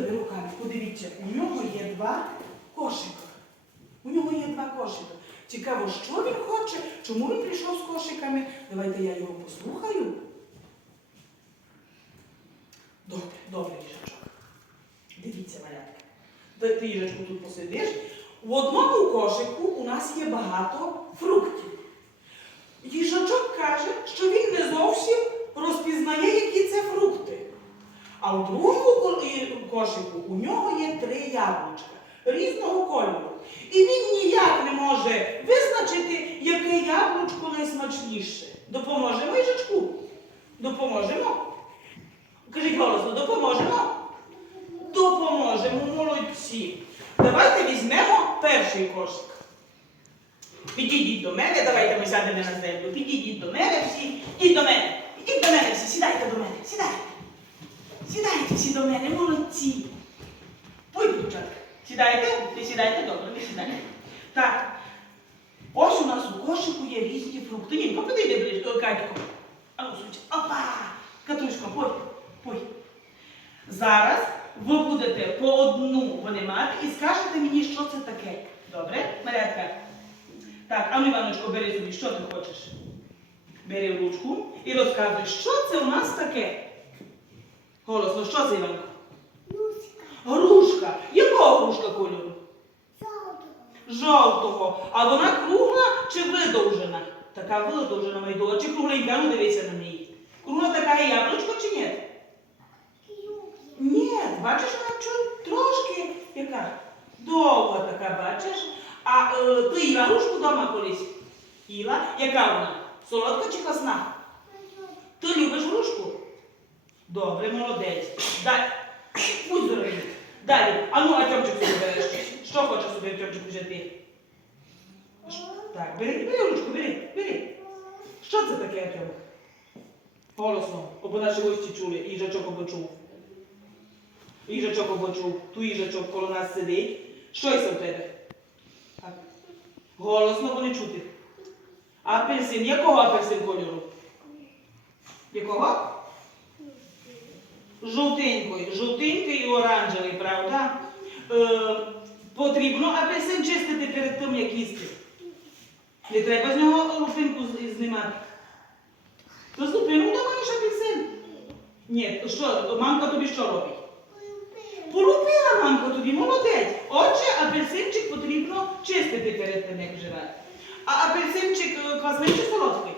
З руками. Подивіться, у нього є два кошика. У нього є два кошика. Цікаво, що він хоче, чому він прийшов з кошиками. Давайте я його послухаю. Добре, добре, їжачок. Дивіться, малятка. Ти, ти їжачку тут посидиш. В одному кошику у нас є багато фруктів. Їжачок каже, що він не зовсім розпізнає, які це фрукти. А в другому кошику у нього є три яблучка різного кольору. І він ніяк не може визначити, яке яблучко найсмачніше. Допоможемо їжачку? Допоможемо? Кажіть голосно, допоможемо? Допоможемо, молодці. Давайте візьмемо перший кошик. Підійдіть до мене, давайте ми сядемо на землю. Підійдіть до мене всі. Ідіть до мене. Ідіть до мене всі. Сідайте до мене. Сідайте. Сідайте всі до мене, молодці. Ой. Сідайте, ви сідайте, добре, ви сідайте. Так. Ось у нас у кошику є різні фрукти. Нінко, подійди ближче, Катько. А ну, сучі. Опа! Катушко, пой, пой. Зараз ви будете по одну винимати і скажете мені, що це таке. Добре? Марятка? Так, а ну, Іваночко, бери собі, що ти хочеш? Бери ручку і розказуй, що це у нас таке? Голосно, що це, Іванко? Грушка. Якого грушка кольору? Жовтого. Жовтого. А вона кругла чи видовжена? Така видовжена майдула. Чи кругленька? Ну дивися на неї. Кругла така і яблучко чи ні? Ні, бачиш, вона трошки яка? Довга така, бачиш? А е, ти їла грушку вдома колись? Їла? Яка вона? Солодка чи косна? Ти любиш грушку? Добре, молодець. Дай. Будь здоровий. Далі. А ну, Артемчик собі береш. Що хоче собі Артемчик взяти? Так, бери, бери ручку, бери, бери. Що це таке, Артем? Голосно, або наші гості чули, їжачок обочув. Їжачок обочув, ту їжачок коло нас сидить. Що це в тебе? Голосно, бо не чути. Апельсин. Якого апельсин кольору? Якого? Жовтенький, жовтенький і оранжевий, правда? Е, потрібно апельсин чистити перед тим, як їсти. Не треба з нього лупинку знімати. То з лупину маєш апельсин? Ні, що, мамка тобі що робить? Полупила мамка тобі, молодець. Отже, апельсинчик потрібно чистити перед тим, як вживати. А апельсинчик е, квасний чи солодкий?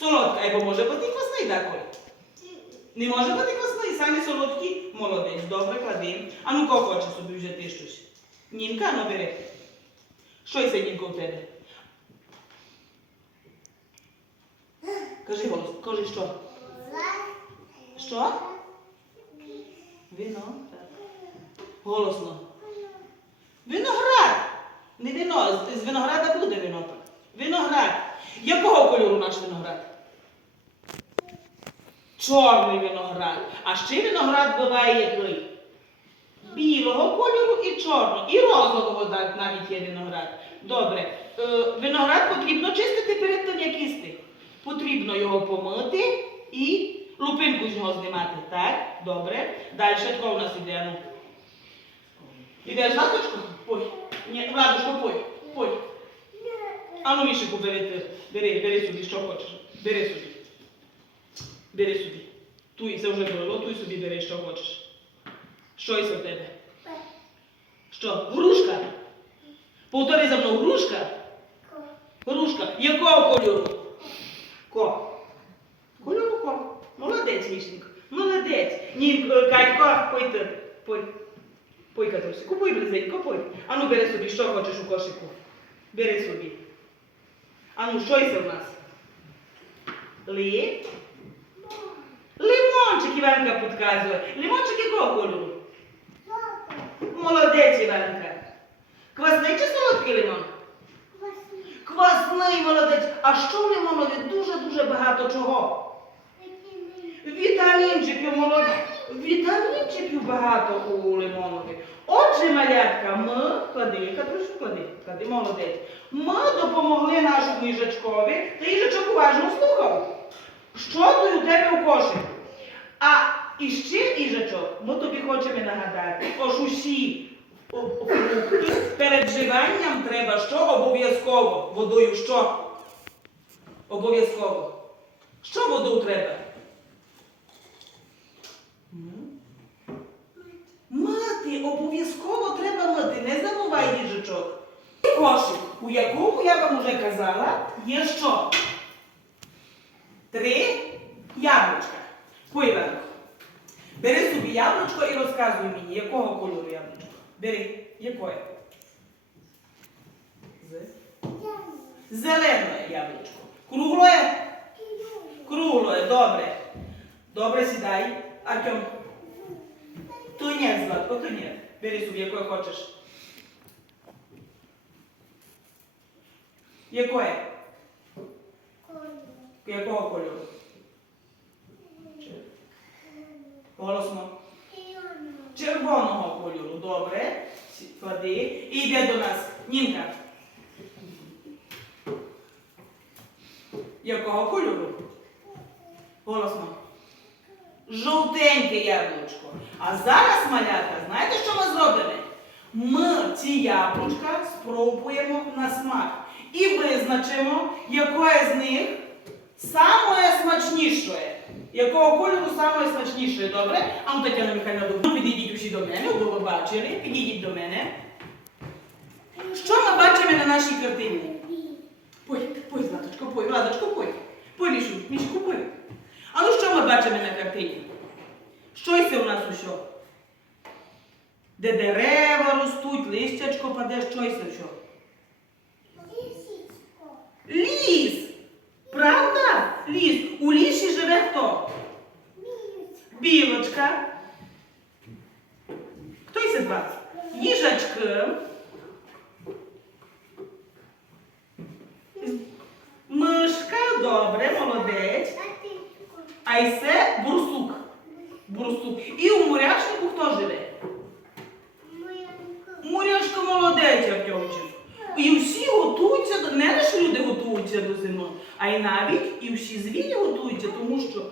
Солодкий, або може бути квасний деколи. Не може бути квасний, самі солодкі. Молодець, добре, клади. А ну кого хоче собі взяти щось? Нінка, ну бери. Що це, Нінко, у тебе? Кажи голос, кажи що? Що? Вино, так. Голосно. Виноград. Не вино, з- винограда буде вино. Виноград. Якого кольору наш виноград? Чорний виноград. А ще виноград буває який? Білого кольору і чорного. І розового навіть є виноград. Добре. Е, виноград потрібно чистити перед тим, як їсти. Потрібно його помити і лупинку з нього знімати. Так? Добре. Далі хто у нас іде? Ну. Ідеш ласточку? Пой. Ні, Владушко, пой. Пой. А ну, Мішику, бери, бери, бери собі, що хочеш. Бери собі. Бери собі. Туй, це вже було, туй собі бери, що хочеш. Що є в тебе? Що? Грушка? Повтори за мною, грушка? Грушка. Якого кольору? Ко. Кольору ко. Молодець, Мішенько. Молодець. Ні, е, Катько, пой ти. Пой. Пой, Катрусику, пой, близенько, пой. Ану, бери собі, що хочеш у кошику. Бери собі. Ану, що це в нас? Ли? Лимончик Іванка підказує. Лимончик якого кольору? Молодець, Іванка. Квасний чи солодкий лимон? Квасний молодець. А що в лимонові дуже-дуже багато чого? Вітамінчиків молодець. Вітамінчиків багато у лимонові. Отже, малятка, ми клади, Катрусю, клади, клади, молодець. Ми допомогли нашому їжачкові, та їжачок уважно слухав. Що тут у тебе у кошику? А і ще їжачок, ми тобі хочемо нагадати, ось усі фрукти перед вживанням треба що обов'язково? Водою що? Обов'язково. Що воду треба? Мати, обов'язково треба мити, не забувай їжачок. Кошик, у якому я вам уже казала, є що? Три яблучка. Куйванко. Бери собі яблучко і розказуй мені, якого кольору яблучко. Бери, якої? З? Зелене яблучко. Круглое? Круглое, добре. Добре, сідай. Артем. Ні, Златко, ні. Бери собі, якої хочеш. Якої? Якого кольору? Чи- Голосно. Червоного кольору. Добре. Клади. І йде до нас. Нінка. Якого кольору? Голосно. Жовтеньке яблучко. А зараз, малята, знаєте, що ми зробимо? Ми ці яблучка спробуємо на смак. І визначимо, яке з них саме смачніше. Якого кольору саме смачніше, добре? А ну, Тетяна Михайловна, добре. підійдіть усі до мене, бо ви бачили, підійдіть до мене. Що ми бачимо на нашій картині? Пой, пой, Златочко, пой, Владочко, пой. Пой, Мішу, Мішку, пой. А ну що ми бачимо на картині? Що це у нас усьо? Де дерева ростуть, листячко паде, що це що? Ліс! Правда? Ліс. У лісі живе хто? Білочка. Хто із вас? Їжачки. Мишка, добре, молодець. А й це бурсук. Бурсук. І у муряшнику хто живе? Муряшка молодець, Артемчик. І всі готуються до не лише люди готуються до зими, а й навіть і всі звірі готуються, тому що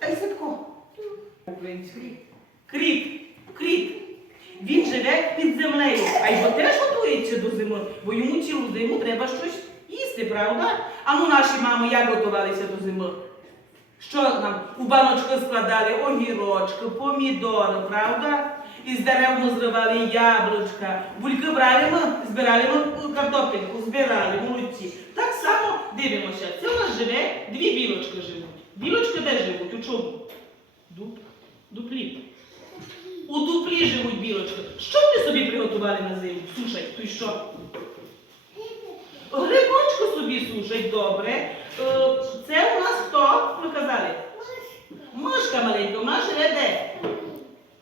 Ай, Садко. Український. Кріт. Кріт. Він живе під землею, а його теж готується до зими, бо йому цілу зиму треба щось їсти, правда? А ну наші мами як готувалися до зими? Що нам у баночку складали огірочки, помідори, правда? Із дерев ми зривали яблучка, бульки брали ми, збирали ми картопельку, збирали, молодці. Так само дивимося. Це у нас живе, дві білочки живуть. Білочки де живуть? У чому? Дуб. Дуплі. У дуплі живуть білочки. Що ви собі приготували на зиму? Слушай, то й що? Грибочку собі сушать, добре. Е, Це у нас хто? Ви казали? Мишка маленька, вона живе де?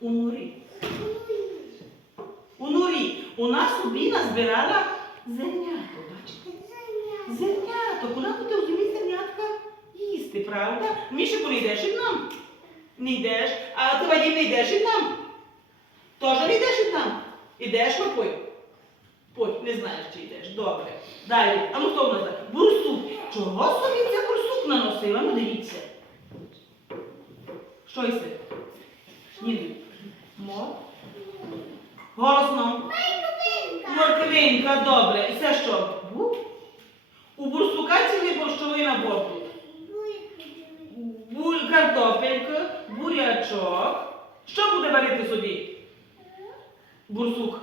У норі. У норі. Нас собі назбирала зернятко, бачите? Зерняток. Вона буде у землі зернятка їсти, правда? Міша, коли йдеш із нам? Не йдеш. А ти Вадим, не йдеш із нам? Тоже не йдеш із нам? Ідеш, Лопой? Ой, не знаєш, чи йдеш. Добре. Далі. А ну хто в нас? так? Бурсук. Чого собі це бурсук наносила? Ну дивіться. Що ісе? Ні. Мо. Голосно. Морквинка, добре. І це що? Бу? У бурсука цілий борщовий набор тут. Буль, картопелька, бурячок. Що буде варити собі? Бурсук.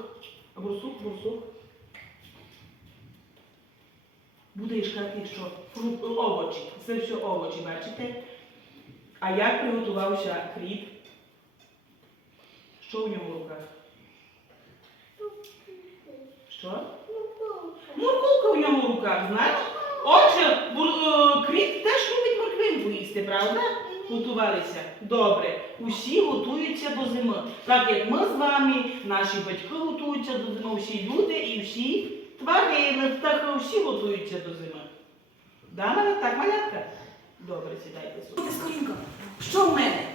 Бурсук, бурсук. Буде ішкати що? Фрукт, овочі. Це все овочі, бачите? А як приготувався хліб? Що у нього в руках? Що? Морковка у ньому в руках, знаєш? Отже, е, кріт теж любить морквинку їсти, правда? Готувалися. Добре. Усі готуються до зими. Так як ми з вами, наші батьки готуються до зими, всі люди і всі тварини, птахи, всі готуються до зими. Да, навіть так, малятка? Добре, сідайте сюди. Скорінко, що в мене?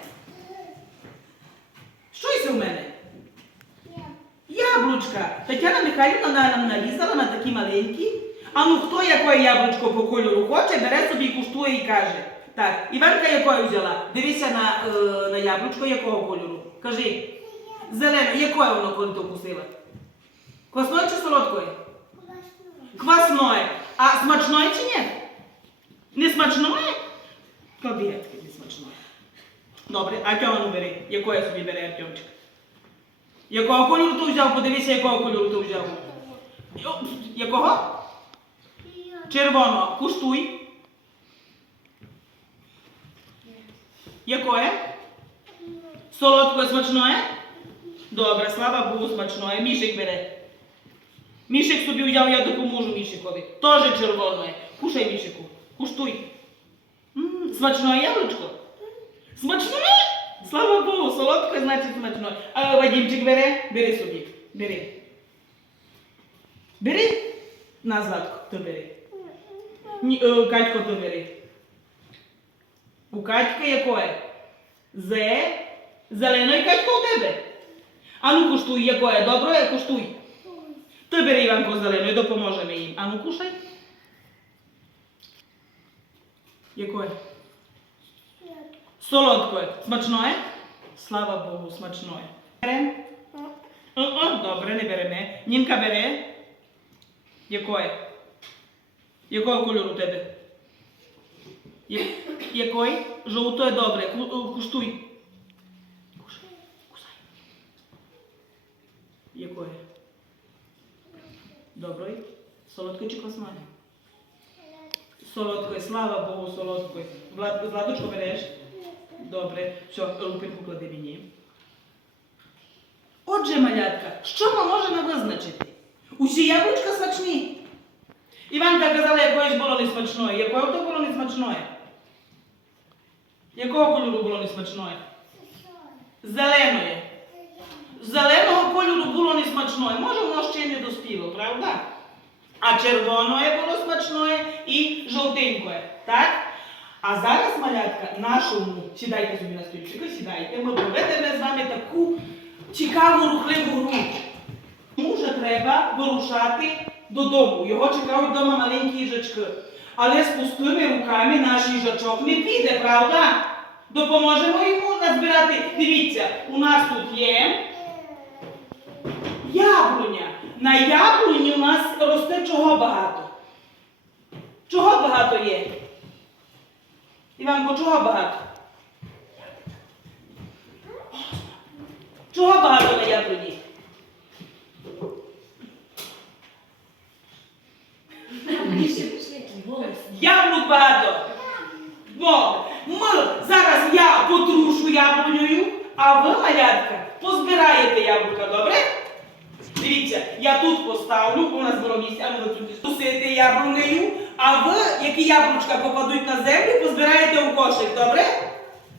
Що це в мене? Яблучка. Тетяна Михайлівна нам нарізала на такі маленькі. А ну хто яке яблучко по кольору хоче, бере собі, куштує і каже. Так, Іванка якою взяла? Дивися на, е, на яблучко якого кольору? Кажи. Зелене, якою воно коли ти вкусила? Квасної чи солодкої? Квасної. А смачної чи ні? Не смачної? Кобєтки не смачної. Добре, Артему бери. Якої собі бере Артемчик? Якого кольору ти взяв? Подивися, якого кольору ти взяв. Якого? Червоного. Куштуй. Якое? Солодкое смачное? Добре, слава Богу, смачное. Мішик бере. Мішик собі взяв, я допоможу Мішикові. Тоже червоне. Кушай, Мішику. Куштуй. М, Смачное яблучко? Смачное? Слава Богу, солодке, значить смачное. А Вадімчик бере? Бери собі. Бери. Бери. На, то бери. Е, Катько, то бери. У Катьки якое? Зе. Зеленої Катько у тебе. А ну куштуй, якое? Добре, куштуй. Ти бери Іванко зеленою, допоможемо їм. А ну кушай. Якое? Солодкое. Смачное? Слава Богу, смачное. Берем? Добре, не беремо. Німка бере. Якое? Якого кольору у тебе? Якої? Жовтої добре. Ку- е, Куштуй. Кусай. Якої? Доброї? Солодкої чи квасної? Солодкої, слава Богу, солодкої. Влад, Владочку береш? Добре. Все, рупинку клади мені. Отже, малятка, що ми можемо визначити? Усі яблучка смачні. Іванка казала, якоїсь було не смачної. Якої то було не смачної? Якого кольору було не смачної? Зеленої. Зеленого кольору було не смачної. Може, воно ще не доспіло, правда? А червоне було смачне і жовтеньке. Так? А зараз, малятка, нашому, сідайте собі на стільчики, сідайте, ми проведемо з вами таку цікаву рухливу гру. Вже треба вирушати додому. Його чекають вдома маленькі їжачки. Але з пустими руками наш їжачок не піде, правда? Допоможемо йому назбирати. Дивіться, у нас тут є яблуня. На яблуні у нас росте чого багато? Чого багато є? Іванко, чого багато? Чого багато на яблуні? Яблук багато. Добре. Ми зараз я потрушу яблунею, а ви, малятка, позбираєте яблука, добре? Дивіться, я тут поставлю, у нас було місце, а ви тут тусите яблунею, а ви, які яблучка попадуть на землю, позбираєте у кошик, добре?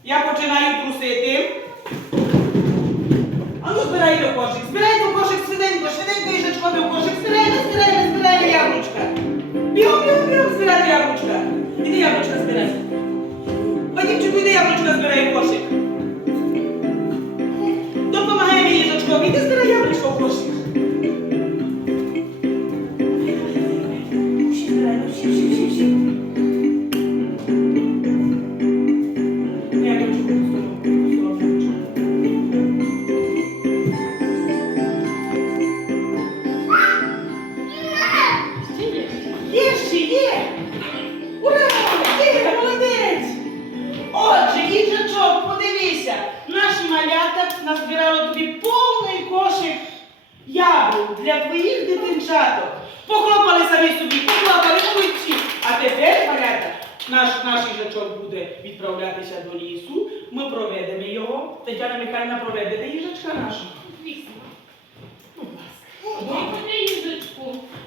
Я починаю трусити. А ну збирайте в кошик, збирайте в кошик швиденько, швиденько їжачкові в кошик, збирайте, збирайте, збирайте яблучка. Бігом, бігом, бігом, збирайте яблучка. Іди яблучка збирай. Вадімчику, іди яблучка збирай кошик. Допомагай мені дочко, іди збирай яблучко в кошик. Буде відправлятися до лісу. Ми проведемо його. Тетяна Михайлівна, проведете їжачка наша. Будь ласка.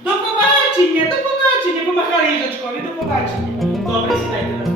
До побачення, до побачення, помахали їжачкові, до побачення. Добре, сідайте